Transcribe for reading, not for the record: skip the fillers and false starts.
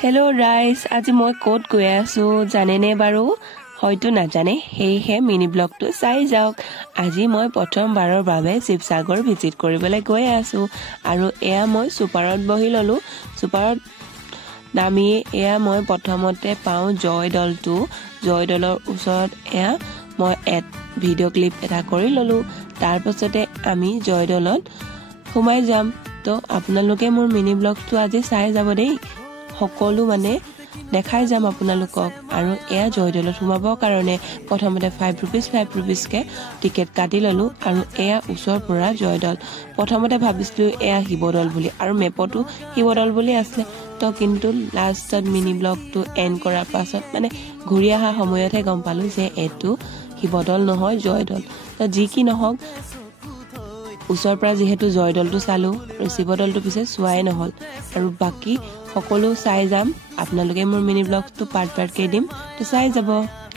Hello' ৰাইজ, আজি মই ক'ত গৈ আছো জানেনে বাৰু? হয়তো নাজানে, সেয়েহে মিনি ব্লগটো চাই যাওক। আজি মই প্ৰথমবাৰৰ বাবে শিৱসাগৰ ভিজিট কৰিবলৈ গৈ আছো আৰু এয়া মই ছুপাৰত বহি ল'লো। ছুপাৰত নামি এয়া মই প্ৰথমতে পাওঁ জয়দৌলটো। জয়দৌলৰ ওচৰত এয়া মই ভিডিঅ' ক্লিপ এটা কৰি ল'লো। তাৰ পাছতে আমি জয়দৌলত সোমাই যাম। তো আপোনালোকে মোৰ মিনি ব্লগটো আজি চাই যাব দেই। সকলো দেখাই যাম আপোনালোকক। আৰু এয়া জয়দৌলত সোমাবৰ কাৰণে প্ৰথমতে 5 ৰুপিজকে টিকেট কাটি ল'লো। আৰু এয়া ওচৰৰ পৰা জয়দৌল। প্ৰথমতে ভাবিছিলো এয়া শিৱদৌল বুলি, আৰু মেপতো শিৱদৌল বুলি আছিলে। তো কিন্তু লাষ্টত মিনি ব্লগটো এণ্ড কৰাৰ পাছত ঘূৰি অহা সময়তহে গম পালো যে এইটো শিৱদৌল নহয়, জয়দৌল। তো যি কি নহওক, ওচৰৰ পৰা যিহেতু জয়দৌলটো চালো আৰু শিৱদৌলটো পিছে চোৱাই নহ'ল। আৰু বাকী সকলো চাই যাম। আপোনালোকে মোৰ মিনি ব্লগটো পাৰ্টকে দিম, তো চাই যাব।